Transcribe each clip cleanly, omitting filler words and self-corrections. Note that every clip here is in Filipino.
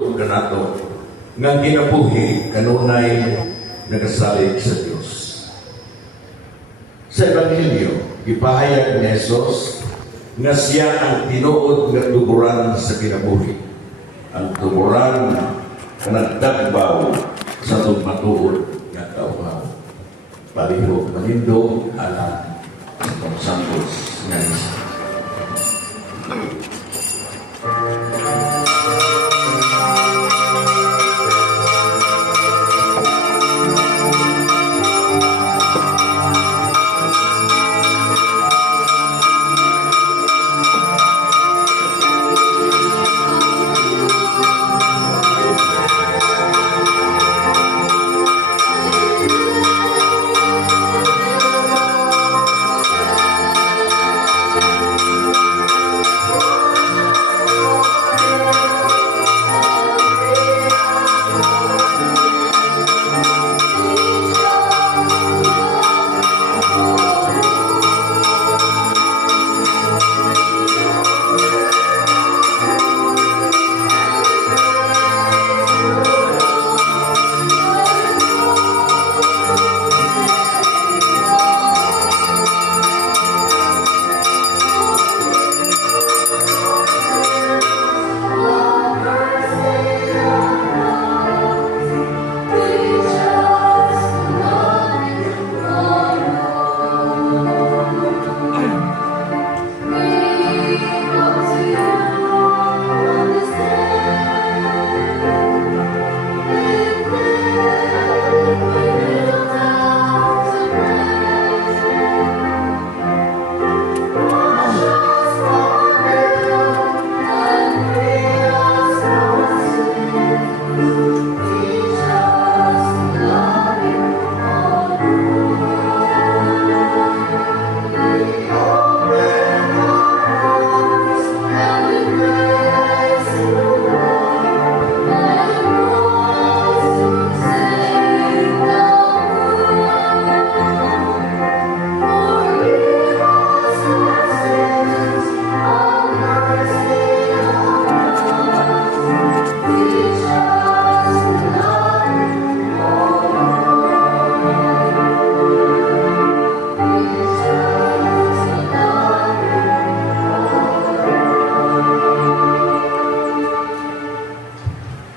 kanato nga ginabuhi kanunay nagasalig sa Dios. Sa Ebanghelyo, gipahayag ni Jesus nga siya ang tinuod nga tuburan sa kinabuhi. Ang tuburan nga nagdagbaw sa tugmatuod nga tawhaw. Palihog manindo alang sa pagsantos nga isa.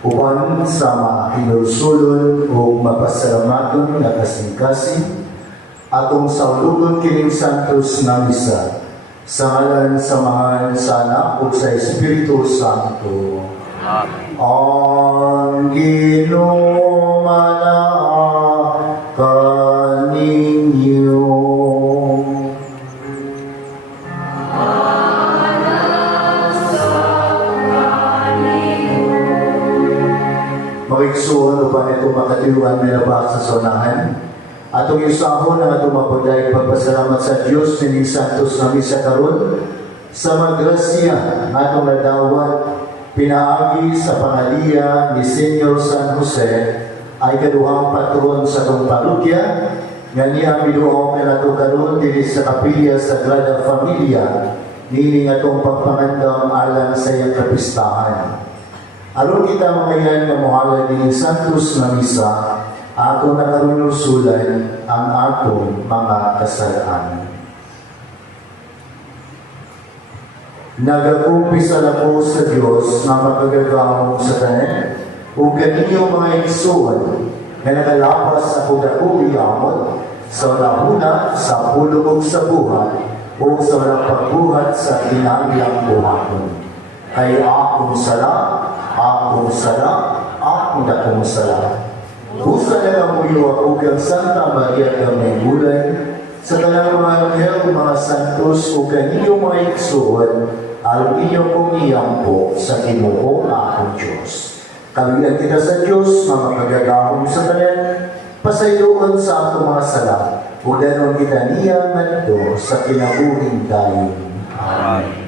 Uban sa makinulsulon o mapasalamatong nakasing-kasing atong saulugon kining santos na misa sa ngalan sa mahal sa Anak ug sa Espiritu Santo. Amen. Ang Ginoo manaa kaninyo. Magigsuon upang itong makatiluan may labas sa sonahan. Atong yusahon ang atong mapagdayag pagpasalamat sa Diyos nining santos na misa karon sa magrasya atong nadawat pinaagi sa pangaliya ni Senyor San Jose ay kaduhang patron sa atong parokya nga niya binuong ang atong karon dili sa Kapilya Sagrada Familia nining atong pagpangandam alang sa iyang kapistahan. Aron kita makayan mamuhala din santos na misa, ato na karunursulan ang atong mga kasalaan. Nagakumpisa na po sa Diyos na magagagawang sa tanan, o ganinyo mga igsuon na nakalapas ako na umiyamot sa lahuna, sa pulubog sa buhat, o sa walang pagbuhat sa tinanglang buhaton. Kay akong sala, akong sala. Busa na lang uyo ako kang Santa Maria ng may gulay, sa talang mga anghel, mga santos, o kaniyong mga igsuon, alam inyong kumiyang po sa Ginoo na akong Diyos. Kaluyan kita sa Diyos, mga kagagahong sa tanan, pasayloon sa atong mga sala, o ganon kita niya ngadto sa kinabuhing dayon. Amen.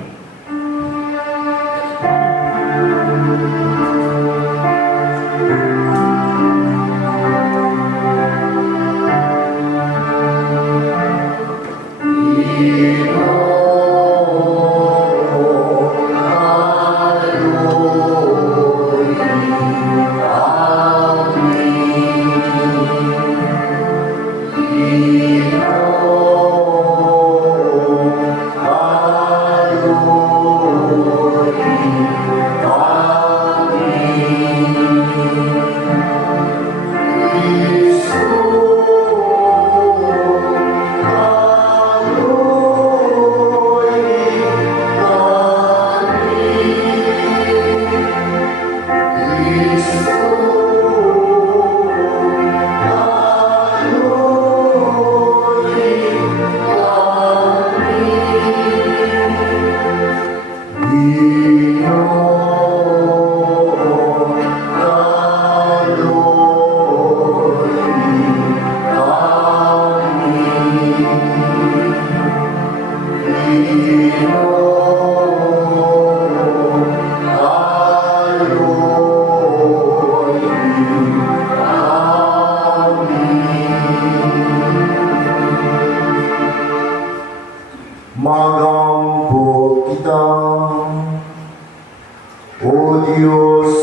Diyos,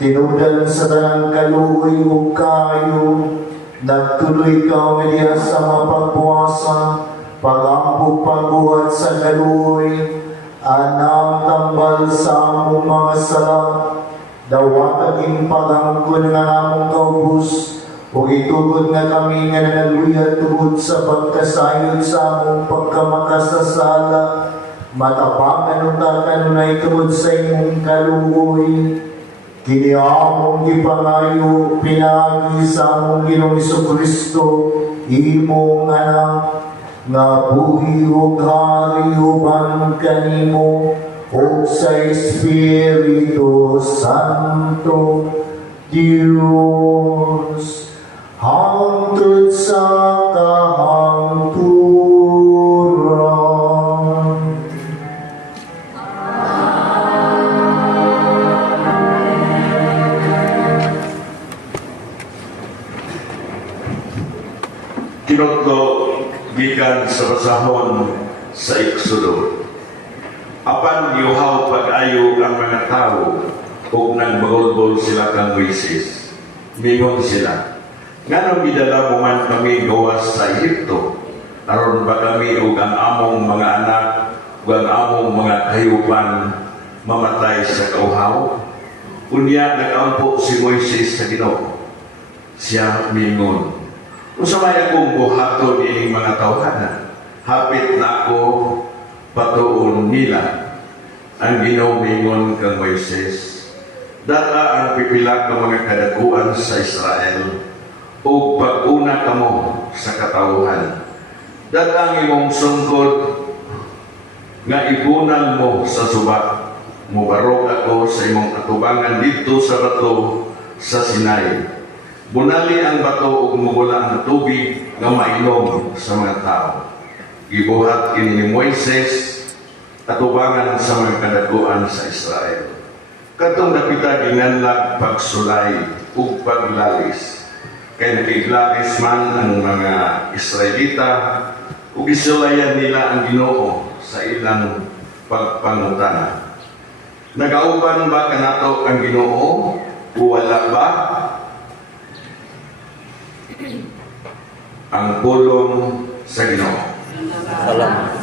tinudan sa tanang kaluoy o kayo, nagtuloy ka media sa mapagpuasa, pag-ambog pagbuhat sa kaluoy, anang tambal sa among mga sala, dawataging pag-angkon nga among kaubos, o itugod nga kami nga nanaluya tungod sa pagkasayod sa among pagkamakasasala, matapangan unta kanunay tungod sa imong kaluoy. Kini among gipangayo pinagi sa among Ginoong Jesucristo, imong anak, nga buhi ug hari uban kanimo o sa Espiritu Santo, Diyos, hangtod sa kahangturan. Kinotlo gikan sa basahon sa Eksodo. Apan yuhaw pag-ayo ang mga tao ug nagbagolbol sila kang Moises. Mingon sila, nganong gidala mo man kami gawas sa Ehipto, aron ba kami ug ang among mga anak ug ang among mga kahayupan mamatay sa kauhaw? Unya nag-ampo si Moises sa Ginoo. Siya mingon, unsa may akong buhaton ining mga tawhanan? Hapit na ako patuon nila. Ang Ginoo mingon kang Moises, data ang pipila ka mga kadaguan sa Israel o pag-una kamo sa katawhan. Data ang imong sungkod nga igunan mo sa suba. Mubarog ako sa imong atubangan dito sa bato sa Sinai. Bunali ang bato ug mugula ang tubig nga mainom sa mga tao. Gibuhat kini ni Moises atubangan sa mga kadaguan sa Israel. Katong napita ginanlag pagsulay ug paglalis. Kay nakiglalis man ang mga Israelita ug gisulayan nila ang Ginoo sa ilang pagpangutana. Nagauban ba kanato ang Ginoo o wala ba? Ang pulong sa Ginoo. Salamat.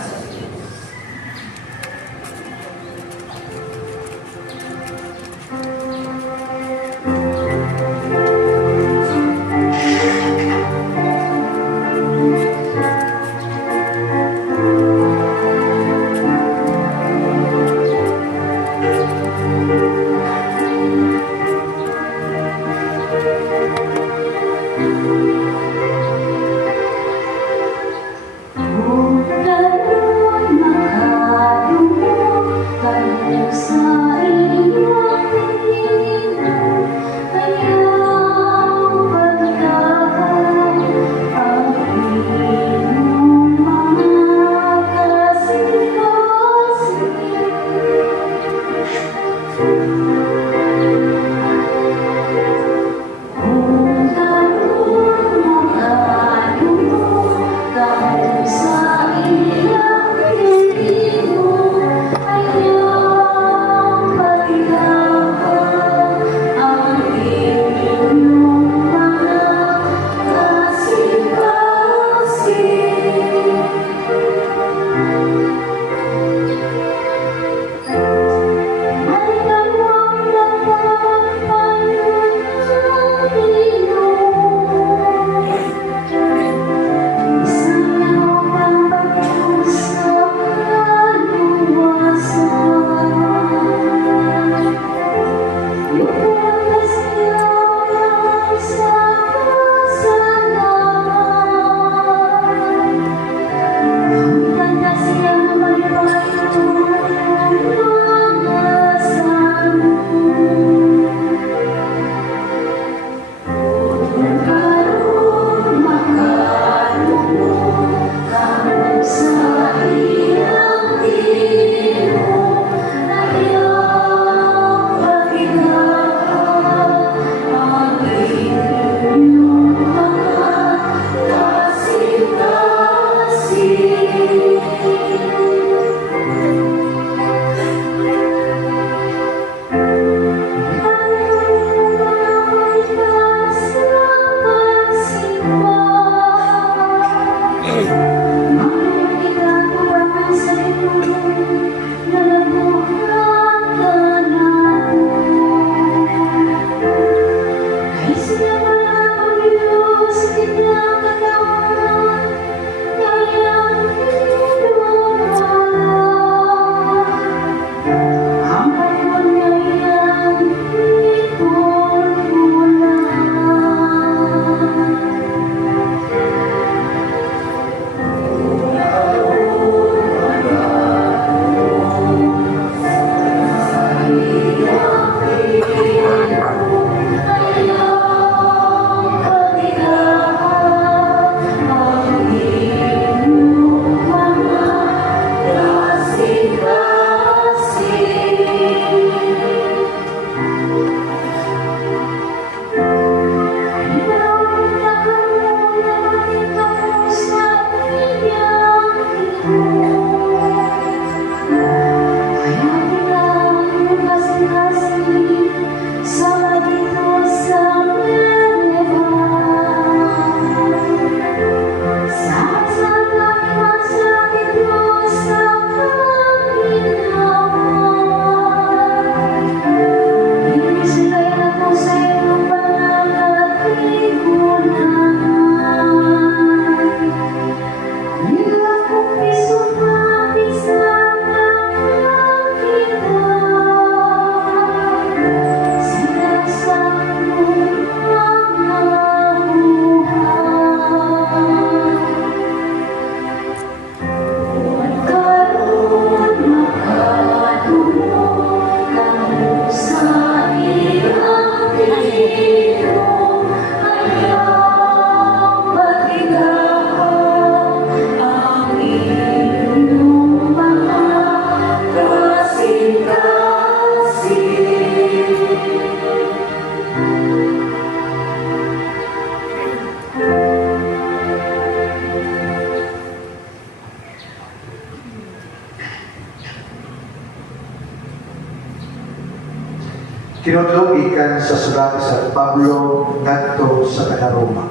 Tinutlo ikan sa sulat sa Pablo ngadto sa taga-Roma.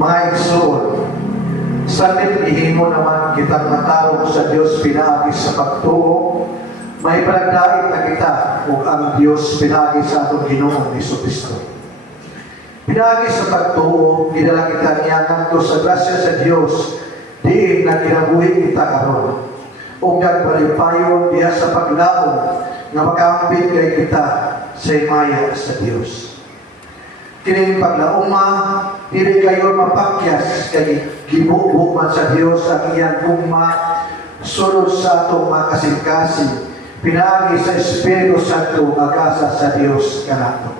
Mga igsoon, sanit ihimo naman kitang matarong sa Dios pinaagi sa pagtuo, may panagdait na kita ug ang Dios pinaagi sa atong Ginoong Jesucristo. Pinaagi sa pagtuo, gidala kita niya ngadto sa grasya sa Dios, diin na kinabuhi kita karon. Ug nagpalipayon diha sa paglaom nga makaambit kay kita sa imaya sa Dios. Kining paglaoma, dili kayo mapakyas kay gibubo man sa Dios ang iyang gugma sulod sa atong makasing-kasing pinaagi sa Espiritu Santo agasa sa Dios kanato.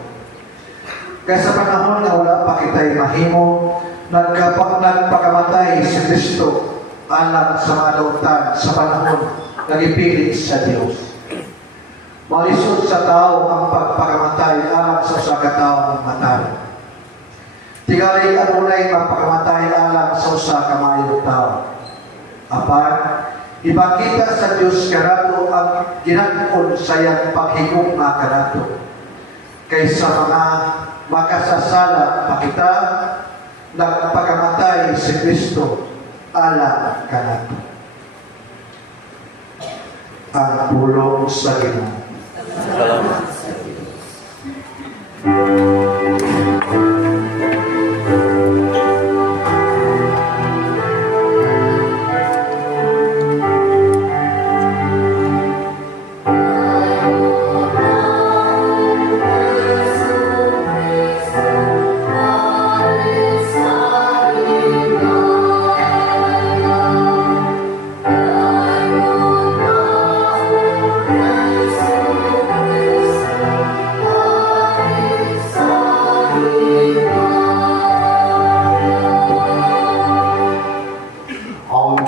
Kaya sa panahon na wala pa kita'y mahimo, nagpakamatay si Kristo alang sa mga dautan sa panahon nagipilit sa Dios. Malisod sa tao ang pagpakamatay alang sa usa ka taong matay. Tigali adunay magpakamatay alang sa usa ka maayo tao. Apan ipakita sa Dios kanato ang ginag-on sa iyang paghigugma kanato. Kaysa mga makasasala pa kita, nagpakamatay si Kristo alang kanato. Ang pulong sa Ginoo.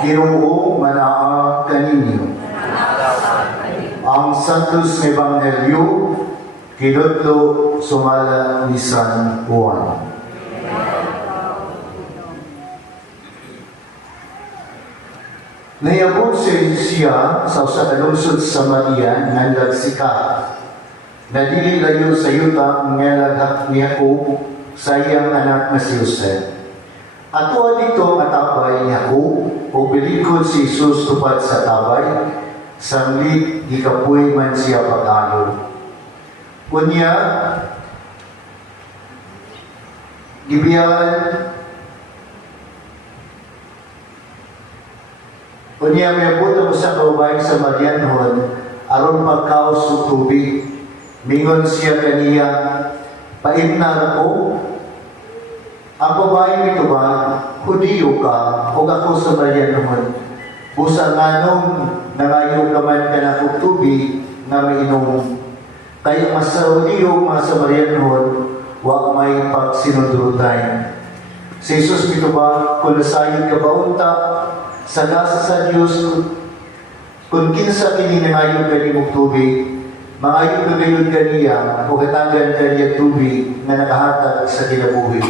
Ginoo manaa kaninyo. Ang Santos Ebanghelyo kinudlo sumala ni San Juan. Nayabot siya sa usa ka lungsod sa Samaria nga nagsika. Nadili layo sa yuta nga laghak ni Jacob sa iyang anak na si Jose. Ato dito nga tabay ni Jacob o bilikod si Jesus tupad sa tabay, samlit gikapoy man siya pag-ayo. Kunya, gibiyagan, kunya may abot ang sa kaubay sa Marianhon, aron pagkaos o tubig, mingon siya kaniya, paimna ako. Ang babae nito ba, Hudiyo ka, o ako sa Marianhon, busa nganong nangayo ka man ka na kong tubig na mainom. Kaya mas sa Hudiyo, mas sa Marianhon, wag may pagsinundrutan. Si Jesus nito ba, kung nasayod ka ba unta, sa nasa sa Diyos, kung kinsa kini nangayo ka ni mong tubig, mangayo ka gayon kaniya, o katagan kaniya tubig na nakahatag sa kinabuhi.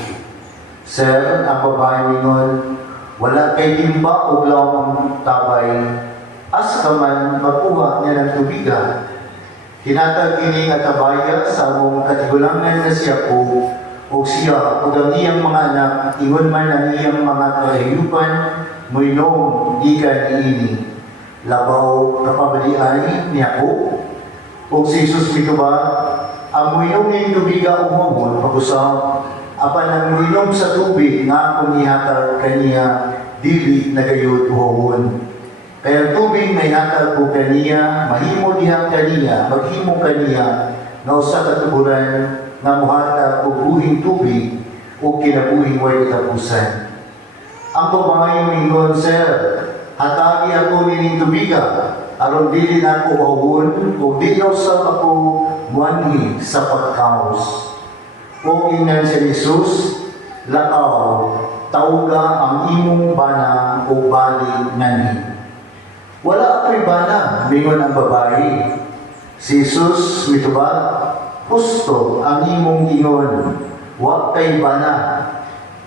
Sir, ang babae ningon, wala kay timba o lawang tabay, as ka man magkuha niya ng tubigan. Hinatag kini nga tabaya sa among katigulangan na siya ko, o siya, o ang iyang mga anak, ingon man ang iyang mga kahiyupan, moinom, ikan iini. Labaw kapabalian niya ko, o si Jesus mito ba, ang moinom ng tubiga umamon, pag-usap, apan ang moinom sa tubig nga akong ihatag kaniya dili na gayud uhawon. Kaya tubig na ihatag ko kaniya, mahimo diha kaniya, maghimo kaniya, na usa ka tuburan nga muhatag og buhing tubig o kinabuhing way katapusan. Ang babae mingon, Sir, hatagi ako nining tubiga, aron dili na ako uhawon o dili usab ako muanhi sa pagkaos. O ingnan si Jesus, lakaw, tawga ang imong bana o bali ngani. Wala ako'y bana, mingon ang babae. Si Jesus, mito ba? Husto ang imong ingon, wag kay bana.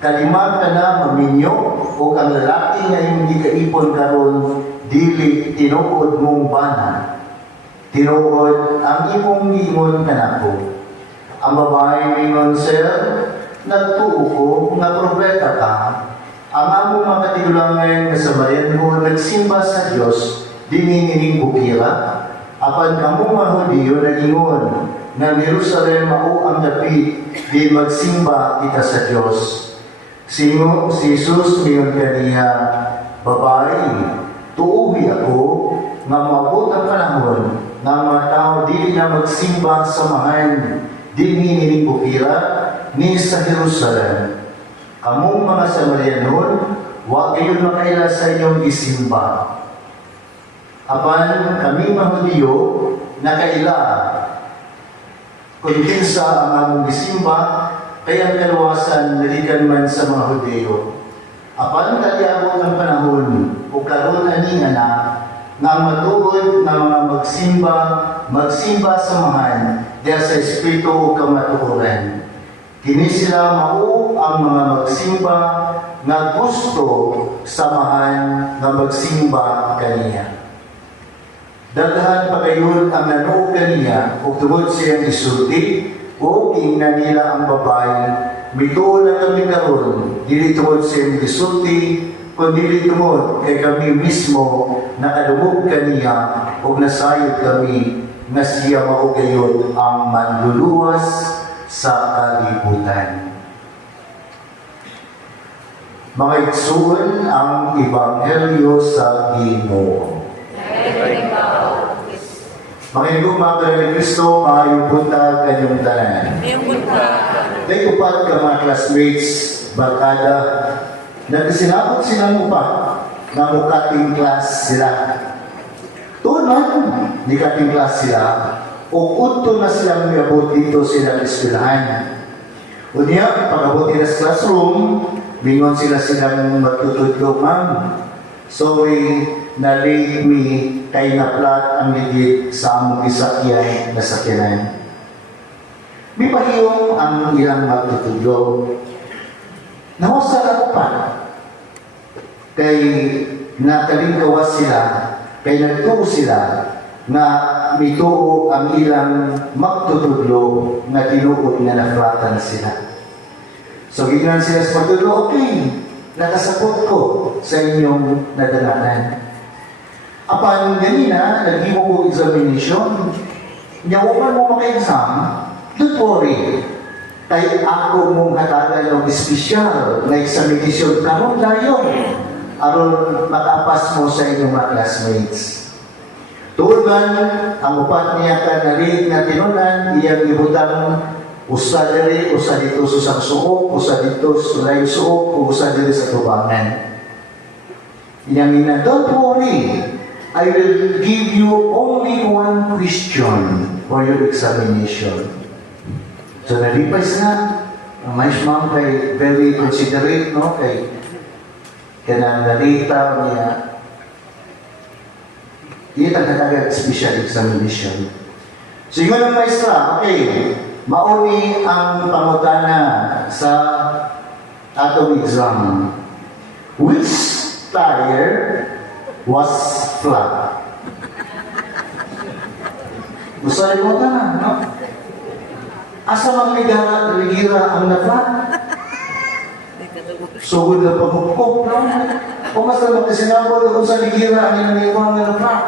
Kalimag ka na maminyo, o ang lalaki nga imong gikaipon karon dili tinuod mong bana. Tinuod ang imong giingon kanako. Ang babae mingon, Sir, nagtuo ko nga propeta ka. Ang among mga katigulangan nga sa bayan mo nagsimba sa Dios dinining bukira. Apan kamo mga Hudiyo nagingon nga Jerusalem mao ang dapit di magsimba kita sa Dios. Si Jesus mingon kaniya, babae, tuubi ako nga maabot ang panahon nga ang mga tao dili na magsimba sa mahan dinining bukira ni sa Jerusalem. Among mga Samarianon, huwag kayo makaila sa inyong isimba. Apan kami mga Hudiyo, nakaila. Kung kinsa ang among isimba, kaya ang kaluwasan nalikan man sa mga Hudiyo. Apan kaliabot ang panahon, o karon ani na, nga matuod na mga magsimba sa mahan, diya sa Espiritu o kamatukuran. Kini sila mao ang mga magsimba nga gusto samahan nga magsimba kaniya. Daghan pa kayon ang nanuog kaniya ug tungod siyang isulti o ingnan nila ang babae. Mituo na kami karon, dili tungod siyang isulti kundi dili tungod kay kami mismo nakadumog kaniya ug nasayod kami nga siya mao gayon ang manluluwas sa kalibutan. Mga igsuon ang Ebanghelyo sa Ginoo. Mga igong mga Panginoon Kristo, maayong punta kanyong tanan. Dahil upat ka mga classmates, barkada, nagsinabot silang upat na mukating class sila. Tuon man, di kating class sila, o unto na silang miabot dito silang eskwelahan. Unya, pag-abot nila sa classroom, mingon sila silang magtutudlo, ma'am, sorry, na-late me, kay na-flat ang ligid sa among isakyan na sakyanan. May pahiyong ang ilang magtutudlo. Nawasa ako pa. Kay nakalingkawas sila, kay nagtuo sila, nga mituo ang ilang magtutudlo nga tinuod nga naflatan sila. So, gignan sila sa pagtudlo, okay, nakasapot ko sa inyong nadalanan. Apan ganina, naghimo ko examination, nyawaman mo maka-exam, don't worry, kay ako mong hatagan ng espesyal na examination karon dayon aron makapas mo sa inyong mga classmates. Tuod man, ang upat niya ka nalig na tinunan, iyang ibutang usa diri, usa dito sa suok, usa dito sa lain suok, usa diri sa tubangan. Iyang ina, don't worry, I will give you only one question for your examination. So nalipas na, ang mais ma'am kay very considerate, no? Kay kanang narita niya, iyan ang katagal special examination. So yun ang maestra, okay, mauni ang pangutana sa atong exam. Which tire was flat? Gusto rin mo na, no? Asa magligira ang na-flat? So, na pagkukop, no? O mas na magkasinabot kung sa ligira ang inaniwang na na-flat.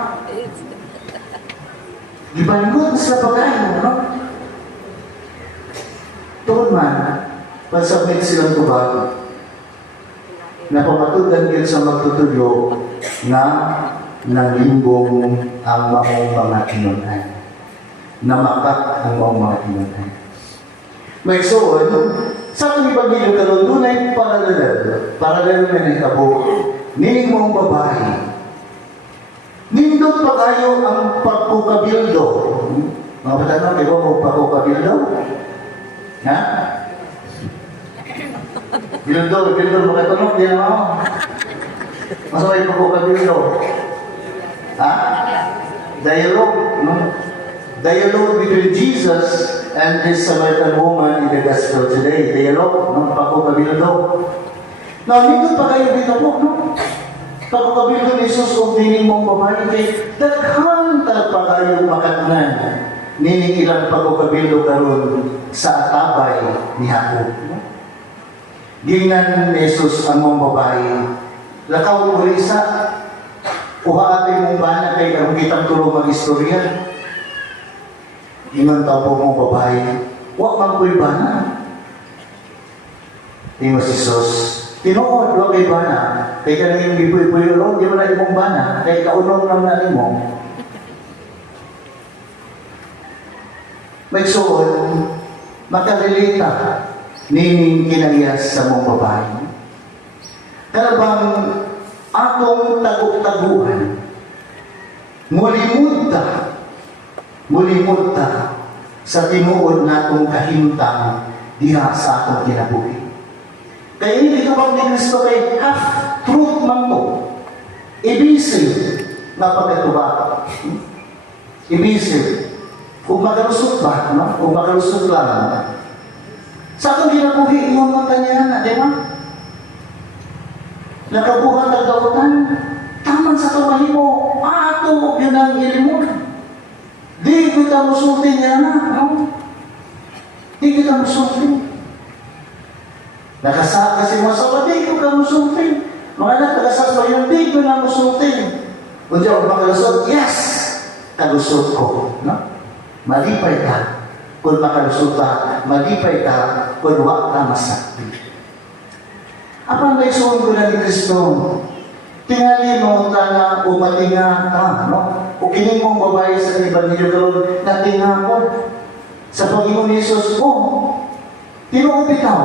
Ibangon sa pagkain, no? Tuon man, pagsabit silang tubag, na pamatudan yun sa magtutudlo na nanglimbong ang mga kinunan. Namakat ang mga kinunan. May suon, sa aking ipagilo ka ron, doon ay paralel na nagkabo, niling mong babae. Nindot pa kayo ang pagkukabildo. Mga patanong, di ba mo pagkukabildo? Ha? Bildo, makatanong, di na ako. Masaway pagkukabildo. Ha? Dialogue, no? Dialogue between Jesus and this Samaritan woman in the gospel today. Dialogue, no? Pagkukabildo. Now, nindot pa kayo dito po, no? Pagkabildo ni Jesus kung tining mong babae kay daghan ta pagayong makatnan nining ilang pagkabildo karon sa atabay ni Jacob. Gingnan ni Jesus ang mong babae, lakaw uli sa kuha ating mong bana kay kung kitang tulong mag-istorya. Ingon tao po mong babae, wak man ko'y bana. Ingon si Jesus, tinuod, wak ko'y bana. Kaya ka naging gipuy-puyo ron, di mo na imong bana, kaya kaunong lang na mo. May suon, makarelita nining kinayas sa mong babae. Talabang atong taguk-taguhan, mulimod ta sa tinuod natong kahimtang diha sa atong kinabuhi. Kaya hindi ka bang ni Kristo kay half-truth man mo. Ibisig na pagkatuba. Ibisig. Kung makalusot ba, no? Kung makalusot lang. Sa atong kinabuhi, ingon mo kanya na, di ba? Nakabuhan ng dautan, taman sa tumahi mo, ato, yun ang ilimod. Di kita musultin niya na, no? Di kita musultin. Nakasaka si Masawa, di ko ka musultin. Mga anak, nakasaka yun, di ko na musultin. Kung diyan, kung makalusot, yes! Kalusot ko, no? Malipay ka. Kung makalusot ka, malipay ka, kung wak ka masakti. Apa may suon ko na ni Kristo? Tingali mo na umatinga ka, no? O kining mong babae sa Ebangelyo karon natinga ko. Sa Panginoon Yesus, tinuod ikaw,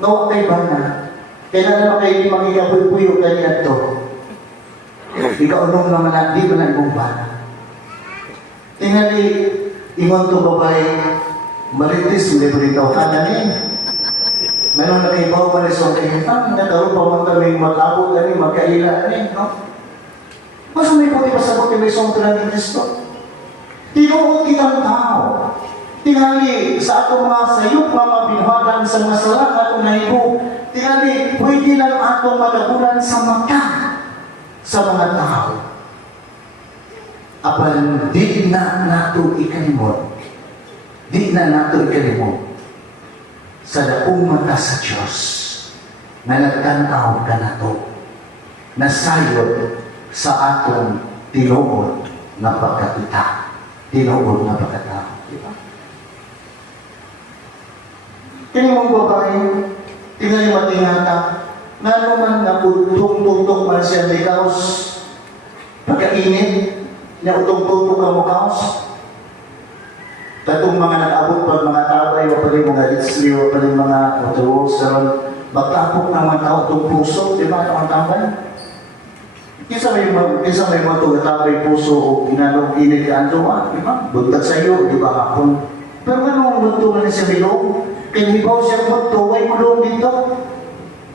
nawa kay bana. Kaya naman kayo magkikapuy-puyo kanya ito. Ikaw nung naman na, di ba na ibong bana? Tingali, ingon to babae, maritis, hindi beritaw ka na niya. Meron na kayo ba marisong kayo, nagkaroon pa man kami matabot kami, magkaila kami, no? Basta may puti pasagot yung may songkran ni Kristo. Tinuod kitang tao. Tingali sa atong mga sayop, mga binuhagan sa masalang atong nahibo. Tingali, pwede lang atong magagulan sa mata sa mga tao. Apan, di na nato ikalimot. Di na nato ikalimot sa daong mata sa Diyos na nagtanaw ka na to, nasayod sa atong tinuod na pagkakita, tinuod na pagkatao. Diba? Kini mong babae, tingnan yung matingata, nga naman na utong-tutok man siya may kaos, pagkainit, na utong-tutok ka mo kaos, katong mga nag-abot pag mga tabay, o pala mga litzli, o pala mga otuos, magtapok naman tao itong puso, di ba ito ang tabay? Kisa may mga tugatabay puso o ginanong init ka andoa, di ba? Buntat sa iyo, di ba hapon? Pero anong buntungan niya sa bilog? Kaya hibaw siya bunto, way mulong dito.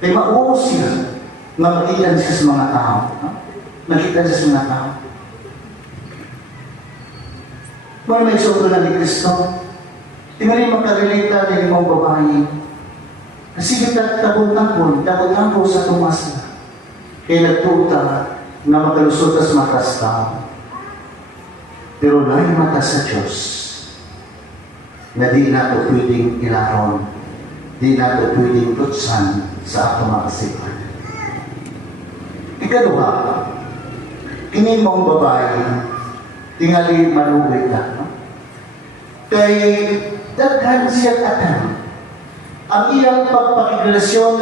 Kaya mauos siya na makita siya sa mga tao. Makita siya sa mga tao. Mga may soto na ni Kristo, di ba rin makarelita na yung mga babae? Kasi kita tabot-tabot sa tumasa. Kaya nagtuta na makalusot sa matas tao. Pero na mata sa Diyos na di nato pwedeng ilaron, di nato pwedeng tutsan sa atong mga kasipan. Ikaduha, kini mong babae, tingali maluwi ka. No? Kay daghan siya katan. Ang iyang pagpakigrelasyon,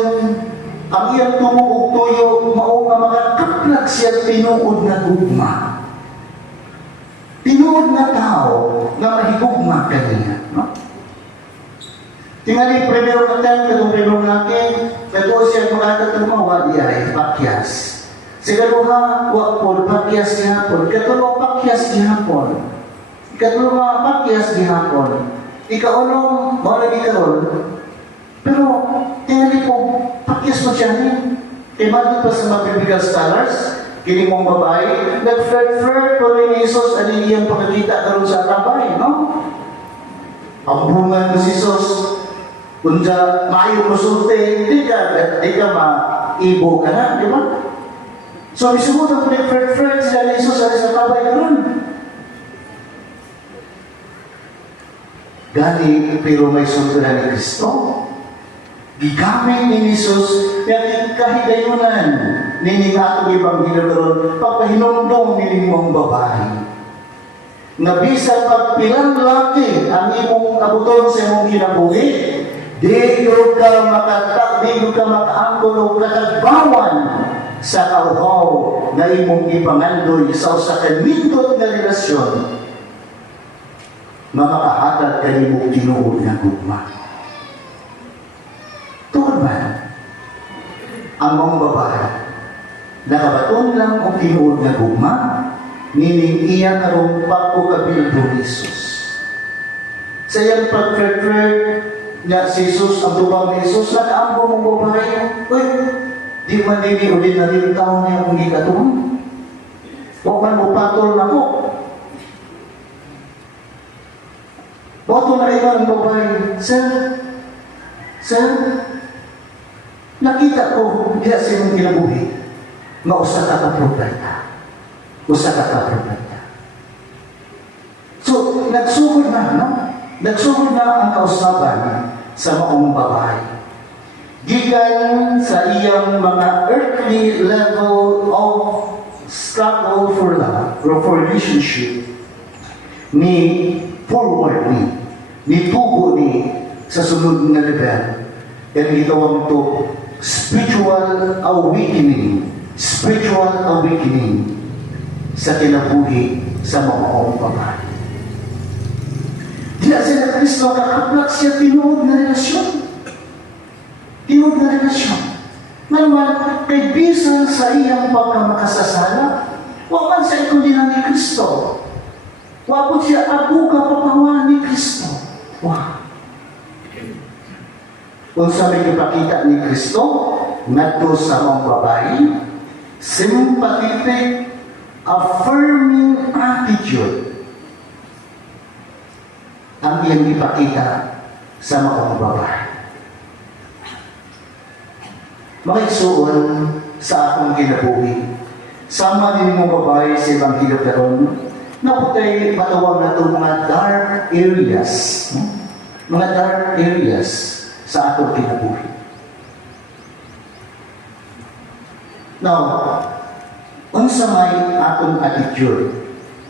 ang iyang tumuog-tuyo, mao nga makakaplag siya tinuod na gugma. Tinuod na tao na mahigugma kaniya. No? Tingali primero katan, katong primero natin, kato siya makakatumawa diya ay pakyas. Sigaruha, wakpon, pakyas gihapon. Ikatulong pakyas gihapon. Ikatulong pakyas gihapon. Ikaulong, maulagi karon. Pero, tingali po, pakyas mo siya niya. Imagine pa sa mga biblical scholars, kini mong babae, nag-flirt-flirt po rin ni Jesus, alin iyang pagkakita karon sa tabay, no? Ang bungan mo si Jesus, kunda maayo mo sulti, di ka ma-ibo ka na, di ba? So, misugot ang friend sila na Isus sa kabay karon. Gani, pero may suntunan ni Kristo. Gigamit ni Jesus yung kahidayunan nining atong Ebanghelyo karon pagpahinumdom nining mong babae. Na bisan pagpilang laki ang imong abuton sa imong kinabuhi, di yun ka makaangkol o katagbawan sa kauhaw na imong ipangandoy sa usa ka nindot nga relasyon makakahatag ka imong tinuod nga gugma. Tuod man, ang mong babae, nakabaton lang o tinuod nga gugma, nining iya karong pagkukabildo ni Jesus. Sa iyang pag-flirt niya si Jesus, ang tubang ni Jesus, nakaambo mong babae, uy, di man nini o din na rin taon na yung gikatuhan. Huwag man mo patol na ko. Boto na rin ang babae, Sir, nakita ko, diya sa iyong kinabuhi, mausa ka ka-propeta. Usa ka propeta. So, nagsugod na, no? Nagsugod na ang kausaban sa maong babae. Gikan sa iyang mga earthly level of struggle for love, or for relationship, ni forward ni tubo ni sa sunod na level. Yan gitawag to spiritual awakening sa kinabuhi sa maong babae. Diya sila Kristo kakaplak siya tinuod na relasyon. Tinuod na relasyon. Naman, kay bisan sa iyang pagkamakasasala, waman sa ikulinan ni Kristo. Wapot siya ako kapapawan ni Kristo. Wow. Kung sabi ipakita ni Kristo, ngadto sa mga babae, sympathetic, affirming attitude ang iyang ipakita sa mga babae. Mga isuon sa akong kinabuhi, sama din mga babae sa Ebanghelyo karon, naputay matawag na ito mga dark areas. Mga dark areas sa atong kinabuhi. Now, unsa may atong attitude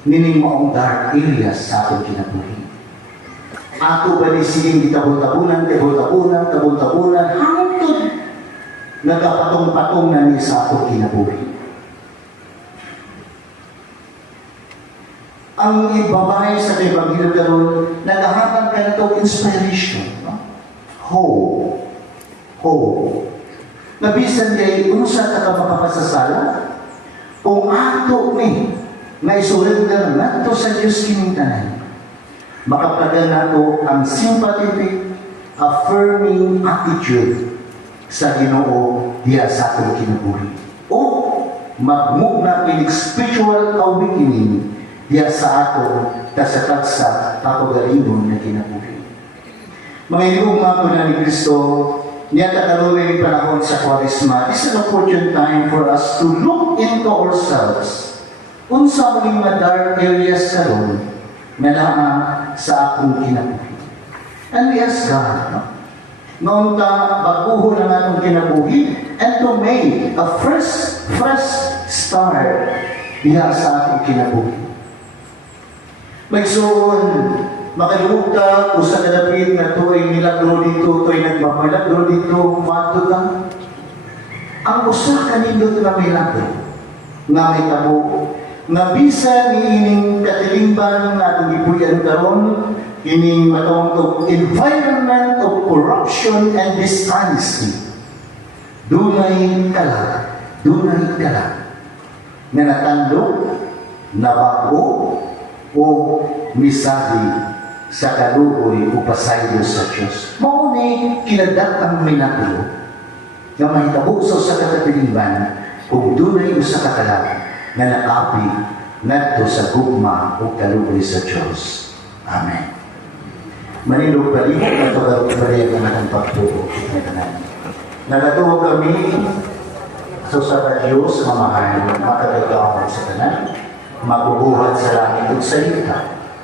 nining maong dark areas sa atong kinabuhi. Ato ba ni siling gitabon-tabunan, hangtod nagapatong-patong na ni sa atong kinabuhi. Ang ibabahay sa Ebanghelyo karon nagahatag kanto inspiration, no? Hope. Nabisan kay unsa ka makapasasala kung ato ni may surrender nato sa Dios kining tanan. Makaplagan nato ang sympathetic, affirming attitude sa Ginoo diya sa atong kinabuhi. O magmugna in spiritual awakening diya sa ato kasatag sa papagalingon na kinabuhi. Mga ilugma po na ni Kristo, niya kakalawin panahon sa Kwaresma, is an opportune time for us to look into ourselves. Kung sa mga dark areas karon na naa sa akong kinabuhi. And we ask God, no? Noon ta baguho na atong kinabuhi and to make a fresh start diya sa akong kinabuhi. Magsuon, makalugta, usa ka dapit na ito ay milagro dito, ito ay nagmamilagro dito, mato ka. Ang usa kanindot na milagro, na may tabo, na bisa ni ining katilingban na itong ipuyan karon, ining matawag environment of corruption and dishonesty. Dunay kala, na natandog, nabago, o misabi sa kaluoy o pasaylo sa Diyos. Mao ni kinadatang milagro nga mahitabo sa katatilingban kung dunay usa ka kalag na naapi ngadto sa gugma o kaluoy sa Diyos. Amen. Manilog balik at pagkaroon balik ang atong pagtuo. Nagatuwa kami So sa Diyos, mamahan, makagagawang sa tanan, magubuhat sa langit at sa ita,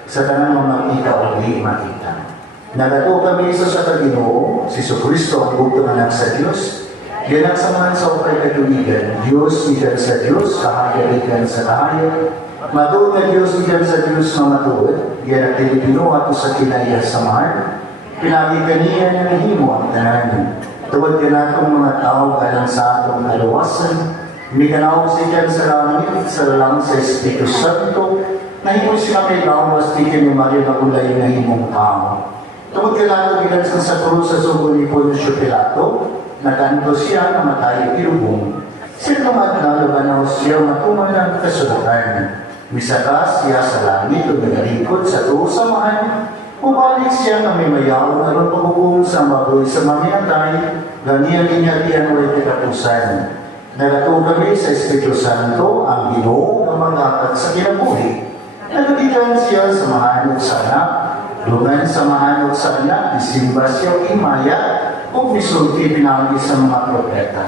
sa tanan mamakita o di makita. Nagato kami sa Ginoo, si Kristo ang bugtong anak sa Diyos, yan ang samahan sa ukay katuligan, Diyos ikan sa Diyos, kahayag ikan sa kahayag, matuod na Diyos ikan sa Diyos mamatuod, yan ang Pilipino at sa kinaya samahan, pinagikanian ng himo ang tanan. Tuwad ka na itong mga tao galang sa atong alawasan, mikanawag siya sa langit, sa lang sa Espiritu Santo, na himo siya may bawas di kayo Maria na ulay na himong tao. Tuwad ka na itong ilan sa krus sa sugo ni Poncio Pilato, naganto siya na matay irubong. Sila naman nalabanaw siya matuman ng kasulatan. Misaka siya sa langit o nagalingkod sa tuo samahan, ubalik siya na may mayaw na pagpupong sa magoy sa maminatay, ganyan inyatian o ikatapusan. Nagato kami sa Espiritu Santo, ang Ginoo na magakat sa kinabuhi. Nagadikan siya sa mahanok sa anak, dungan sa mahanok sa anak, isimba siya o imaya, o misulti pinagi sa mga propeta.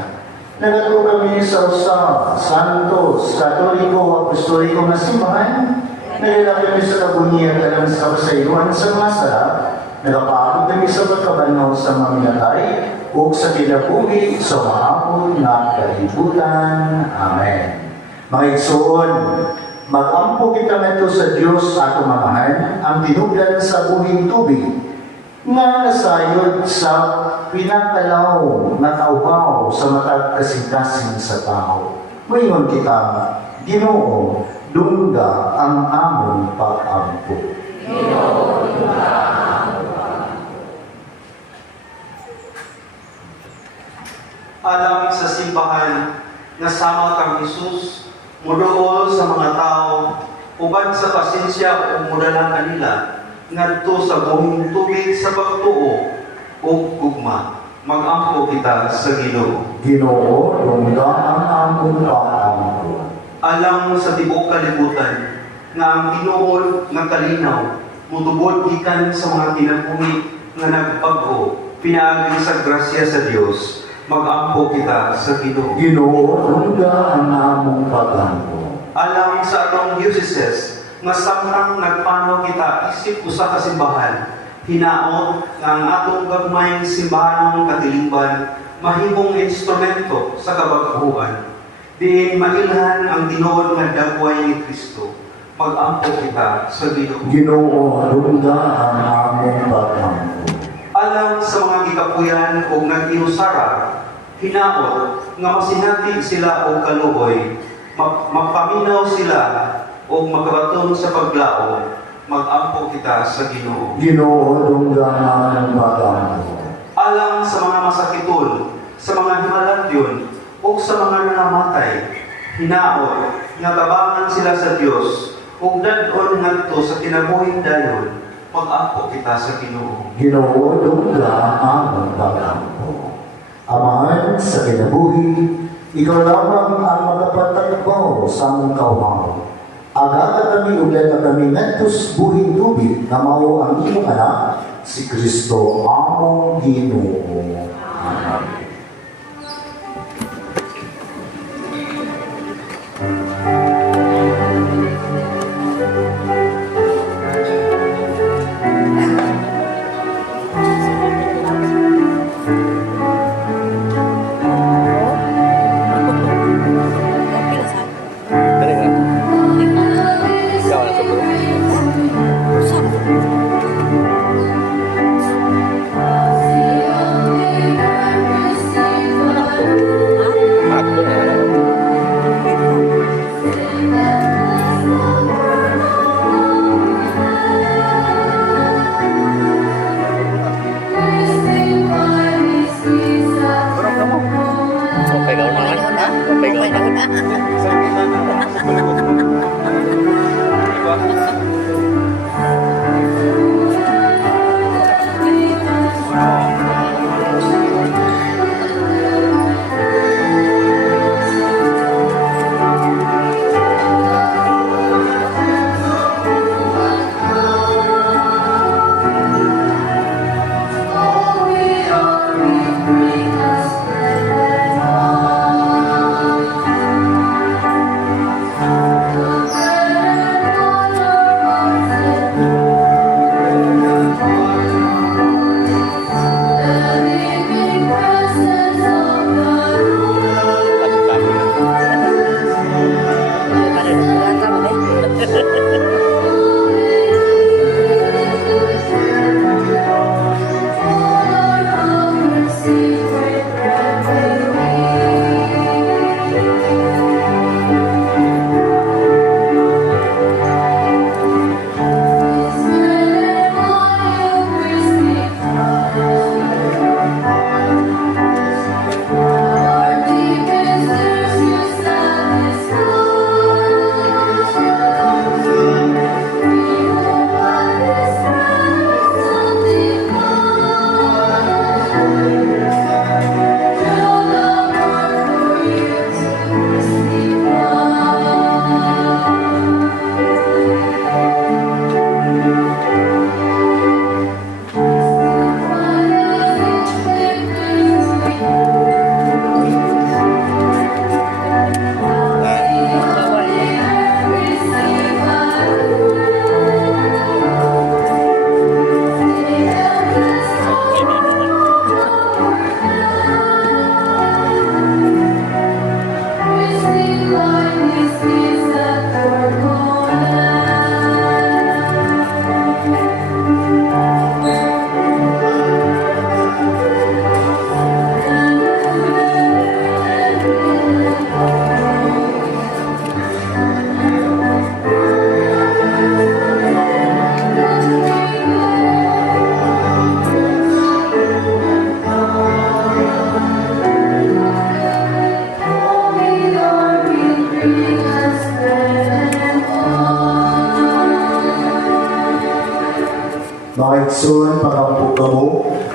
Nagato kami sa usap, Santos, Katoliko, Apostoliko na simbahan, naglalaki kami sa kabunyian alam sa kasayuan sa mga sarap, nagapagod kami sa pagkabanaw sa maminatay, o sa kinabuhi sa mahapon na kalibutan. Amen. Mga igsoon, mag-ampo kita nito sa Diyos at mamahan ang tinugdan sa buhing tubig nga nasayod sa pinakalaw na kaubaw sa matag kasing-kasing sa tao. Ngayon kita, Ginoo, dungga ang among pag-ampo. Alam sa simbahan nga sama kang Hesus, muduol sa mga tao, uban sa pasensya o mudalang kanila, ngadto sa buhing tubig sa pagtuo o gugma. Mag-ampo kita sa Ginoo. Ginoo, dungga ang among pag-ampo. Alam sa tibuok kalibutan nga ang Ginoo nga kalinaw, mutubod gikan sa mga kinabuhi nga nagbago, pinaagi sa grasya sa Dios. Mag-ampo kita sa Ginoo. Ginoo, dungga ang among pag-ampo. Alam sa atong diocese nga samtang nagpano kita isip usa ka simbahan, hinaot nga ang atong gagmayng simbahanong katilingban mahimong instrumento sa kabag-ohan. Diin mailhan ang tinuod nga dagway ni Kristo. Mag-ampo kita sa Ginoo. Ginoo, dungga ang among pag-ampo. Alam sa mga gikapuyan o nag-iusara, hinaot nga masinati sila o kaluoy, mapaminaw sila o magkabaton sa paglaom. Mag-ampo kita sa Ginoo. Ginoo, dungga ang among pag-ampo. Alam sa mga masakitol, sa mga himaladyon, o sa mga nangamatay, hinaot nga tabangan sila sa Dios, ug dadon ngadto sa kinabuhing dayon. Mag-ampo kita sa Ginoo. Ginoo, dungga ang among pag-ampo. Amahan sa kinabuhi, ikaw lamang ang magapatagbaw sa among kauhaw. Aga kami ulit na kami nagtus buhing tubig na mao ang iyong anak, si Kristo among Ginoo. Amen. Sarap.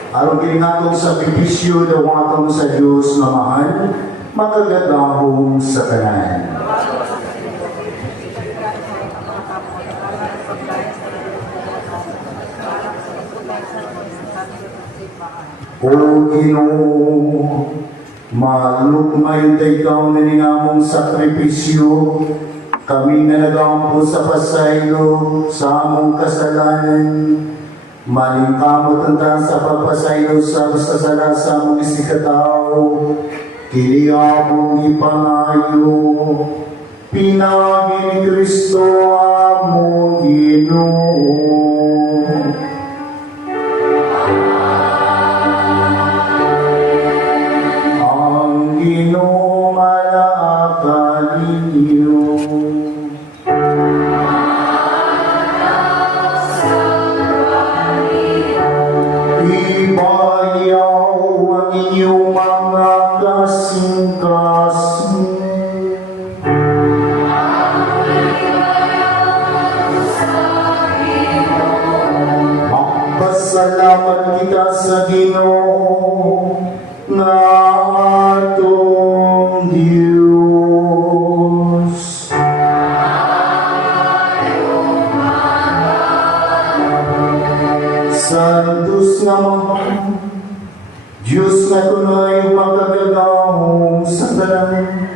aron giningatong sakripisyo dawatong sa Dios nga mahal, magagadahom sa tanan. O Ginoo, malukmay ta ikaw na ninamong sakripisyo, kami na nagampo sa pasaylo sa among kasalanan, malingkamot ang sa pagpasaylo sa sasala sa among isikatao, kini among ipangayo, pinagi ni Kristo among Ginoo. Ang Ginoo malaakan ninyo. Ibayaw ang inyong mga kasing-kasing. Magpasalamat kita sa Ginoo na atong Diyos. Santos naman, Diyos na tunay magagagahong sa tanan.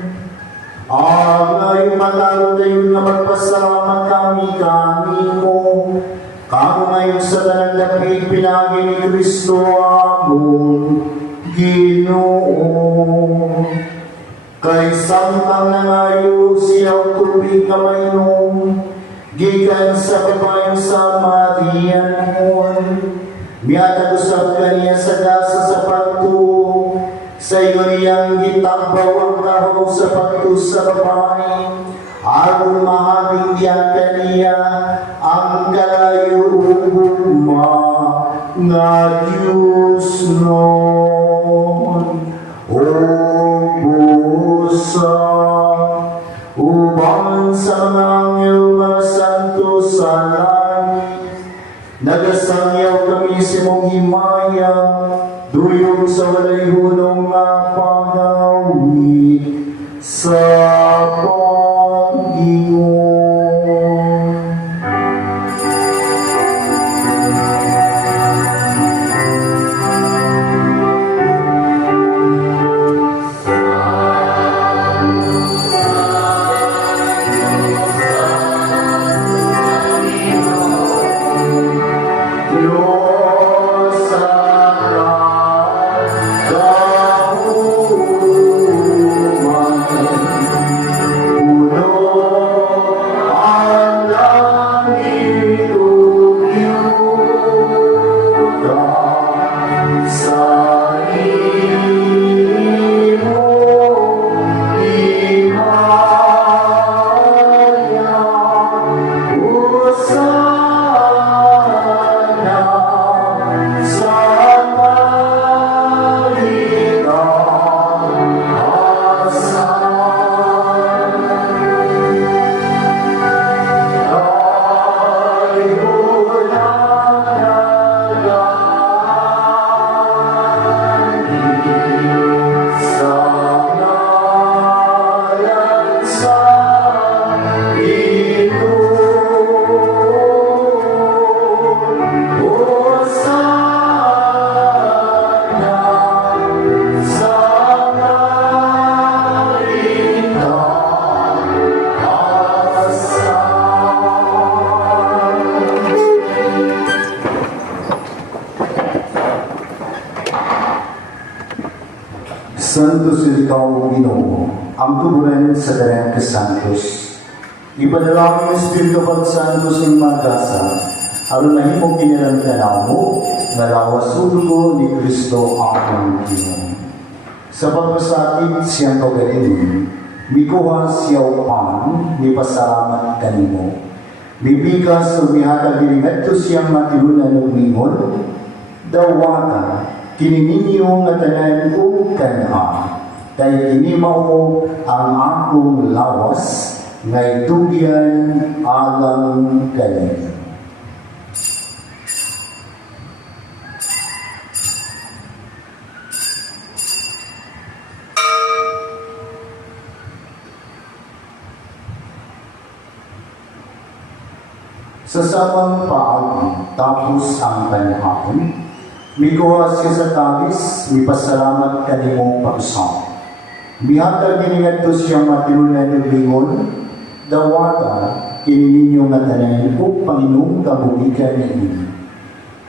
Ay matalo tayo na magpasalamat kami kanimo. Kamo ngayon sa tanan dapit pinagi ni Kristo among Ginoo. Kay samtang nangayo siya tubig na mainom, gikan sa kabayo sa Marianhon. Miyata usap kaniya sa dasa sa pagtu, sa iyo niyang gitambaw ang kahaw sa pagtu sa babae. Aron mahabing diyan kaniya ang kalayo ugma nga Diyos noon. O busa, uban sa mga anghel mga santo sa langit, nagasangyaw kami sa mong himaya, duyong sa walay hunong nga pangawit sa Panginoon. Santos ikaw, Ginoo, ang tubulan sa Daran Santos. Ipadala ang Espiritu pag Santos ng magasa, aron mahimong kinalang mo, na lawas sudugo ni Kristo ang Ginoo. Sa pagpasakit siyang kagaling, mikuha siyaw pang, ni pasalamat kanimo. Bibigas o mihatag diningadto siyang matilunan ng mingon, dawata, kinininyo nga tanan o kanha, kay kinimaw ang akong lawas, ngay tugyan alang kanino. Sa samang paagi, tapos ang kanihapon, mikuha siya sa tabis, mipasalamat kanimong pag-usap. Mihatag niningadto siyang matinunan ng bingon, dawata, inininyo nga tanan o Panginoong kabugikan niini.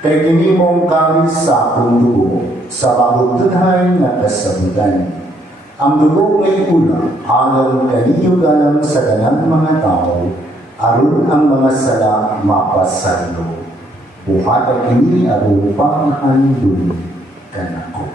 Kay kinimong kami sa akong dugo, sa pagtunhay nga kasabutan. Ang dugo ngay una, alang kaniyo galang sa ganang mga tao, aron ang mga sala mapasalo. Buhatag kini aron panghandun kanako.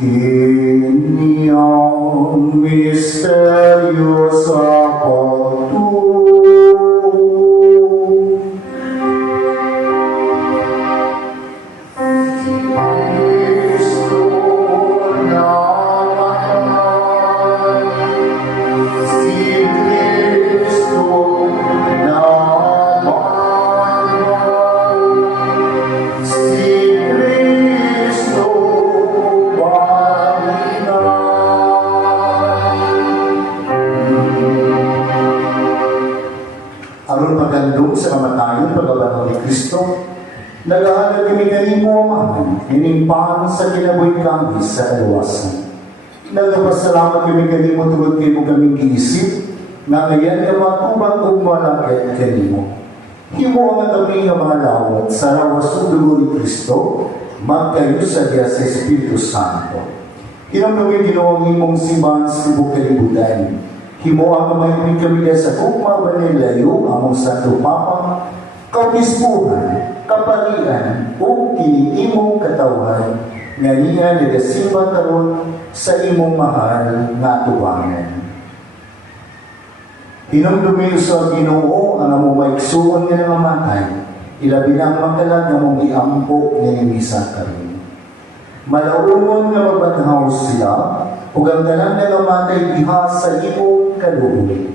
Kini ang misteryo sa pagtuo. Kristo namatay, si Kristo namatay, si Kristo aron pagandong sa kamatayon pagkabangon ni Kristo, nagahanap kami kanimo amahan, inimpahan sa kinabuhi kami sa kaluwasan. Nagpasalamat kami kanimo tungod kay mo kaming giisip, na ngayon nga matubang ug malagay kanimo. Himo ang kami nga mga lawat sa lawas ug dugo ni Kristo, magkayo sa diya sa Espiritu Santo. Kinamnawin Ginoo ang imong simbahan sa tibok kalibutan. Himo ang mamayroon kami sa gugma banilayo among Santo Papa, kabisbuhan, kaparian, o kini-imong katawan, nga niya nagasimba karon sa imong mahal nga tuwangan. Hinumdumi sa Ginoo ang among maigsuon nga nangamatay, ilabi na ang magkalag nga mong iampo nga nimisa karon. Malaumon nga mabanhaw sila, ug ang tanan nga namatay diha sa imong kaluoy.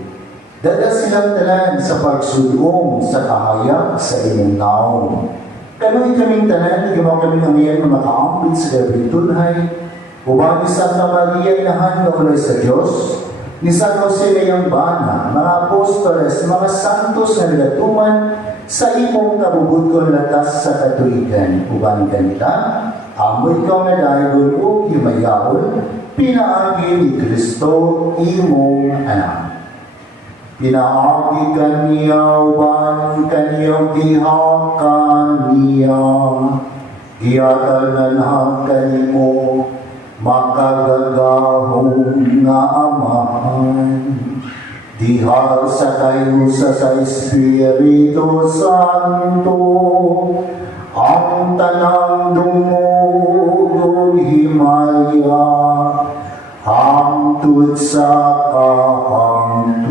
Dada silang tanan sa pagsudong sa kahayag sa imong naong. Kano'y kaming tanan, imaw kami ng iyan na makaambit sa gabing tunhay, ubang ni Santa Maria inahan nga ulay sa Diyos, ni San Jose ngayang bana, mga apostoles, mga santos na nagatuman sa imong kabubuton latas sa katuligan. Ubang kanila, amoy ka nga dahil o himayahon, pinaagi ni Kristo imong anak. Pinaagi kaniya uban kaniyang gihakan niya, giyatanan kanimo, makagagahong nga amahan. Diha sa kayo sa Espiritu Santo, ang tanang dungog himaya, hangtod sa kahangturan.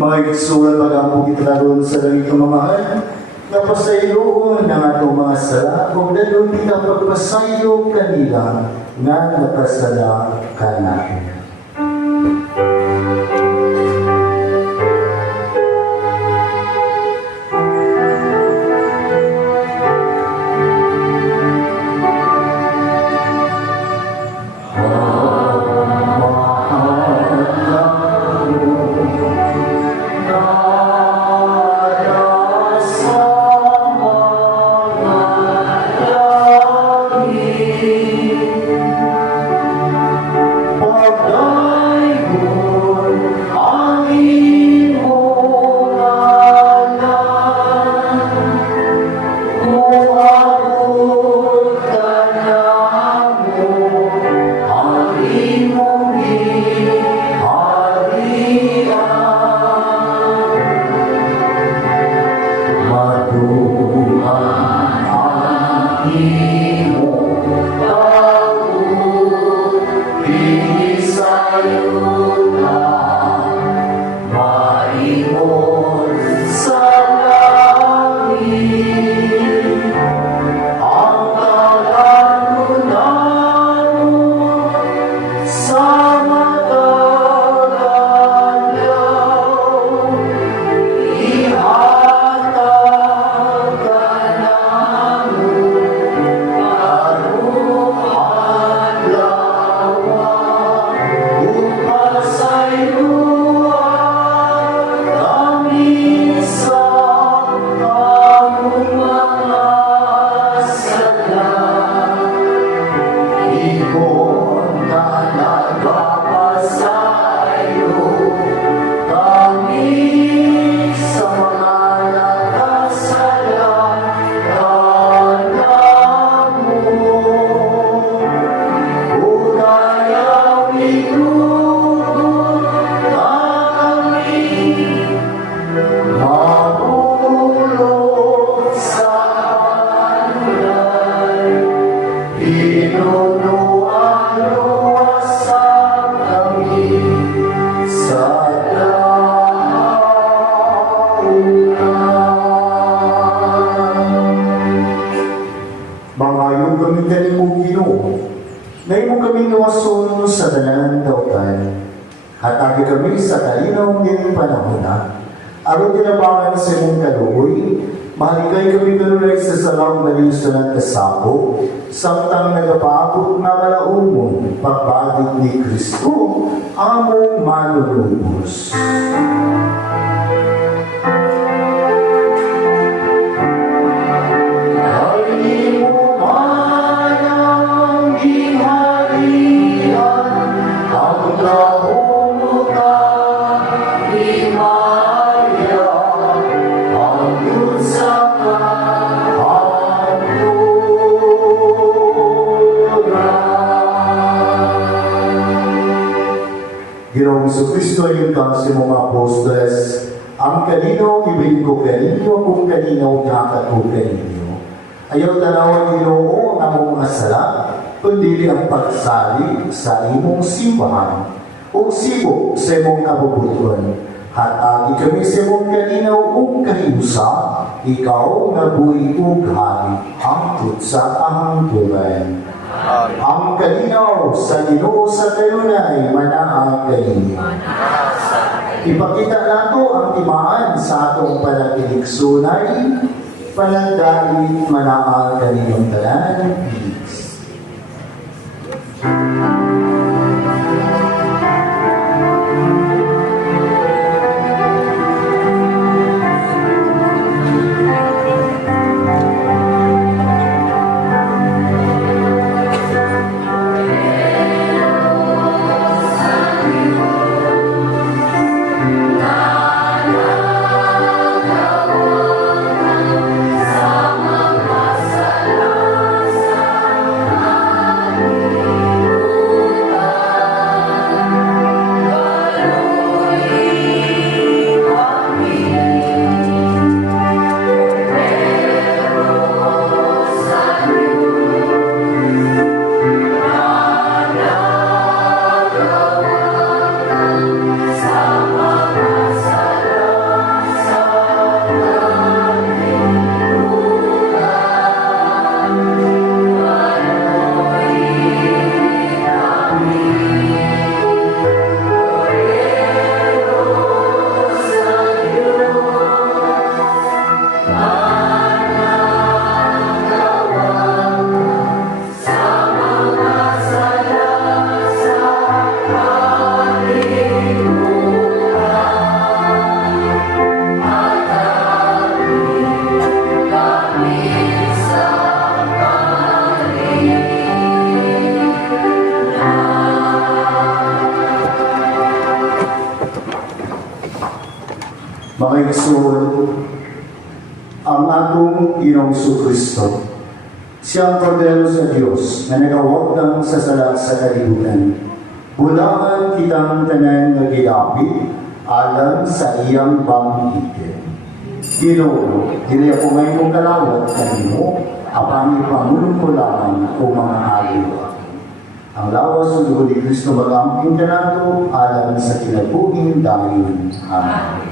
Mga igsulan mag-ampog itlaron sa langit kamamahan, nga pasayloon ng atong mga sala, kung dalon kita pagpasaylo kanila, nga nakasala ka natin. Mangayon kami kanimo Ginoo. Nahimo kami nuwason sa tanan dautan. Hatagi kami sa kalinaw ng panahon na. Aron tinabangan sa imong kaluoy, mahaligay kami kanunay sa salang naliusan at kasako, samtang nagapaabot na malaumon, pagbadig ni Kristo, among manulubos. Ginoong Jesucristo ay yung sa mga apostoles, ang kanino ibig ko kanino kung kanino dapat ko kanino. Ayaw tanawan Ginoo ang among mga sala, kundi ang pagsali sa imong simbahan o sibo sa imong kabubutuan. Hatagi kami sa imong kaninaw o kahiusa, ikaw nga buhay o hari, hangtod sa ahangturan. Ang kalinaw sa Ginoo sa kanunay manaang kaninyo. Ipakita nato ang timaan sa atong panagiligsunay, panandait manaang kaninyong tanan. Peace. Mga igsoon, ang atong Ginoong Jesucristo, siyang kordero sa Diyos na nagawag ng sasala sa kalibutan. Bulangan kitang tanan nga gilapit alang sa iyang pamamagitan. Ginoo, dili ako ngayon kalawat kanimo, Apang ipangulong ko lamang o mga hayop. Ang lawas ng dugo ni Kristo magamping ka nato, alam sa kinabuhing dayon. Amen.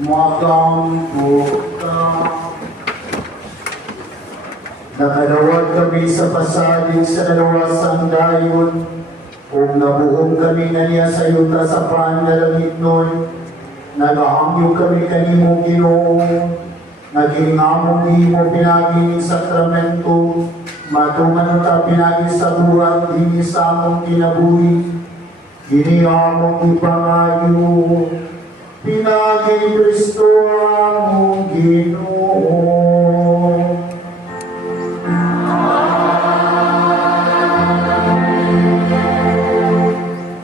makampo ka. Nakalawag kami sa pasalig sa dalawasang dayon, kung nabuong kami na niya sa yuta sa pangalangit nun, nagahangyo kami kanimo Ginoo, naging among imo pinaging sakramento, matungan ta pinagi sa buhat, dini sa among kinabuhi, dini among ipangayo, pinagi Kristo among Ginoo.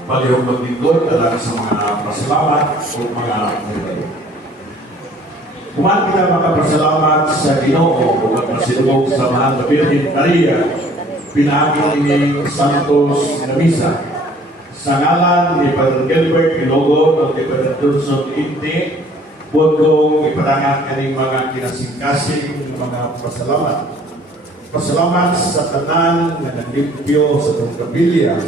Palihog maglingkod alang sa mga pasalamat o mga mulay. Kuman kita makapasalamat sa Ginoo o magpasinugog sa mahal na Birhen Maria, pinagi ni Santos na Misa. Sa ngalan ni Padre Gilbert Ilogo o ni Padre Johnson Inti, huwag kong iparangan kaning mga kinasingkasing mga pasalamat. Pasalamat sa tanan na naglimpyo sa itong kabilya,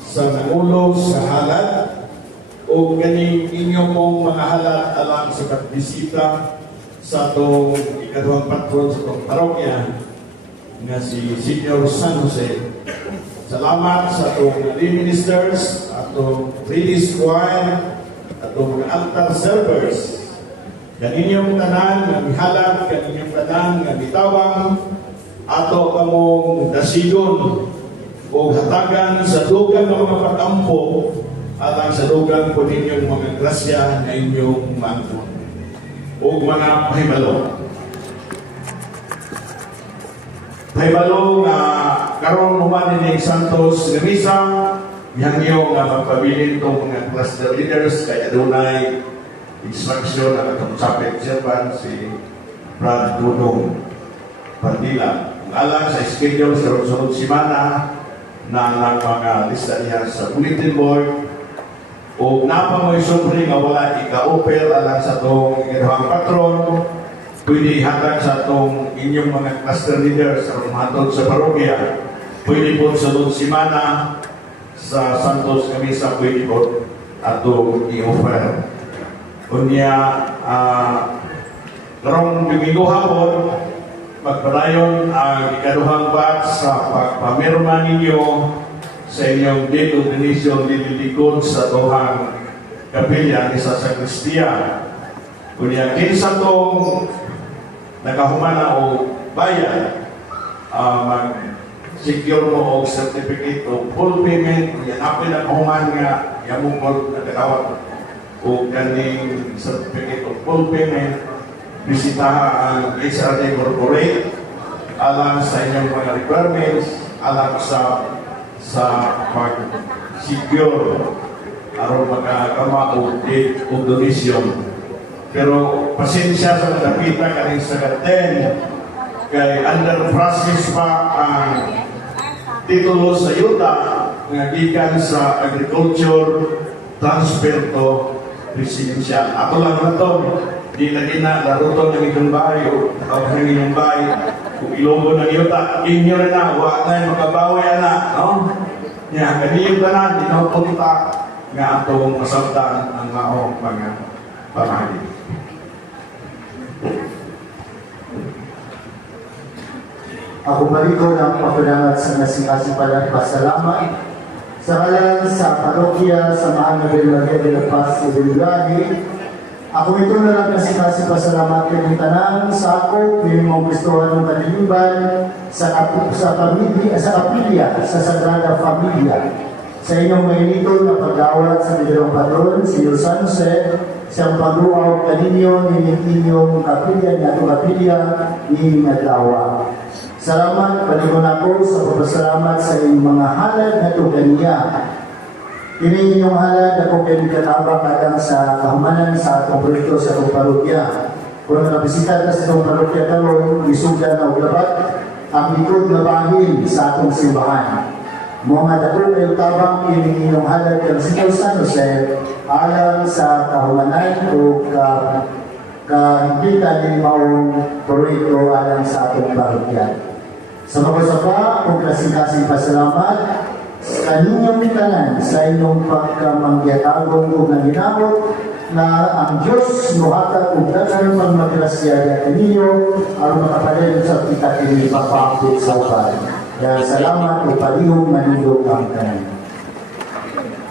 sa nangulo sa halad, o ganing inyo mong mga halad alang sa pagbisita sa itong ikaduhang patron sa itong parokya na si Senior San Jose. Salamat sa itong lay ministers, atong ladies choir, atong mga altar servers, kaninyong tanan nga mihalad, kaninyong tanan nga mitawang, ato kamong dasigon o hatagan sa dugang ng mga pag-ampo alang sa dugang po ninyong mga grasya na inyong mangkon o mga pahibalo. Pahibalo nga karon human ni Santos na Misa, hangyo nga magpabilin itong mga cluster leaders kaya adunay instruction ang atong chapel chairman si Brad Dunong Pandila. Alang sa schedule sa sunod simana na ang mga lista niya sa bulletin board o napamoy sobre nga wala ika-offer alang sa itong ikaduhang patron, pwede ihatag sa itong inyong mga cluster leaders sa rumatod sa parokya, pwede po sunod simana sa Santos Kamisa, pwede po atong i-offer. Kunya karong Domingo hapon, magpadayon ang ikaduhang batch sa pagpamirma ninyo sa inyong date of donation lililikod sa tuhang kapilya ni sa Sakristia. Kunya kinsa tong nakahumana o bayan, mag-secure mo o certificate o full payment, kunya napoy nakahuman nga yamong po nakadawat o kaning certificate o full payment, bisitaha ang HRD Corporate alang sa inyong mga requirements, alang sa pag-secure aron magkakama o date o donation. Pero pasensya sa napita kaning sa gaten kay under process pa ang titulo sa yuta nga gikan sa agriculture transfer to residential. Ako lang na to, di lagi na laruto ng inyong bahay o ng inyong bahay kung ilobo ng yuta, inyo rin na, huwag na yung makabawi na, no? Yan, ganyan ka na, di na punta nga atong masabtan ang maong mga pamahali. Ako maliko ng papalangat sa nasing-asing pasalamat sa kalan sa parokya sa Mahal na Maria de la Paz de Bilgani. Ako ito na lang nasing-asing pasalamat ng tanan sa ako, yung mga gustuhan ng kaniliban sa kapilya, sa Sagrada Familia. Sa inyong mahinito na pagdawat sa Bidang Patron, si San Jose, siyang pagluaw kaninyo, inyong kapilya, na itong kapilya, inyong naglawa. Salamat, palingon ako sa pagpasalamat sa inyong mga halad na ito kaniya. Ini inyong halad ako kanikanabang kadang sa kahumanan sa atong proyekto sa atong parokya. Kung nabisita na sa atong parokya karon, isugan na ulabat ang likod na bahin sa atong simbahan. Mga dako kayo tabang ini inyong halad ng Senior San Jose alang sa kahumanan o kahimpitan ng maong proyekto alang sa atong parokya. Sa mga sapa, kung kasing-kasing pasalamat, sa kaninyong tanan sa inyong pagkamangyatagong o nanginamot, na ang Diyos muhatag ug daghang pagmagrasya ninyo aron makapalig sa kita kini pagpakit sa uban. Kaya salamat ug palihog manindog ang tanan.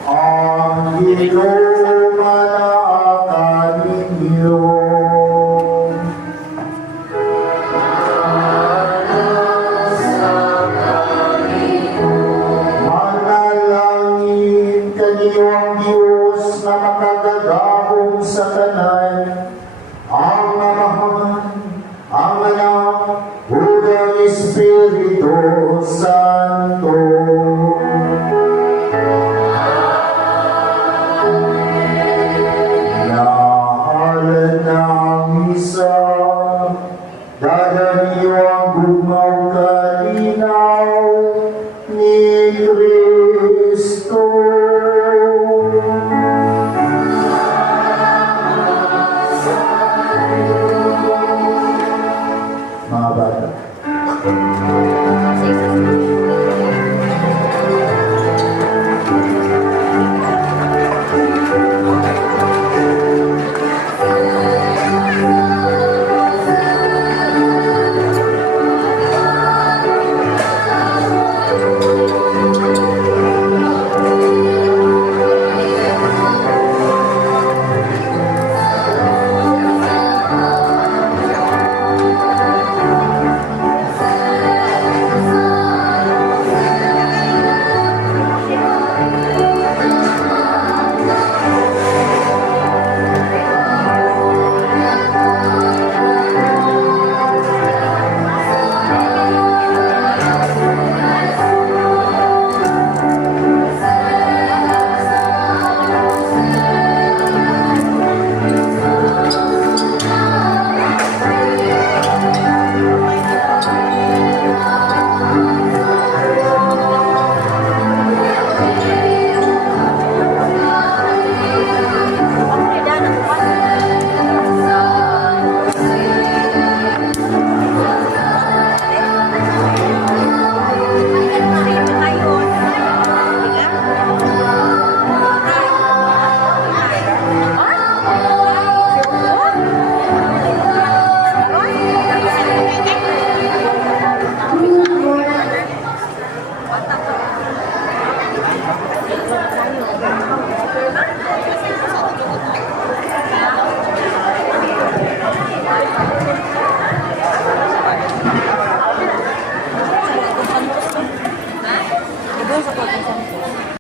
Ang Ginoo manaakan ninyo. Manalangin kaniyo ang Diyos na makagagahong sa tanan, ang Amahan, ang Anak, ug ang Espiritu Santo.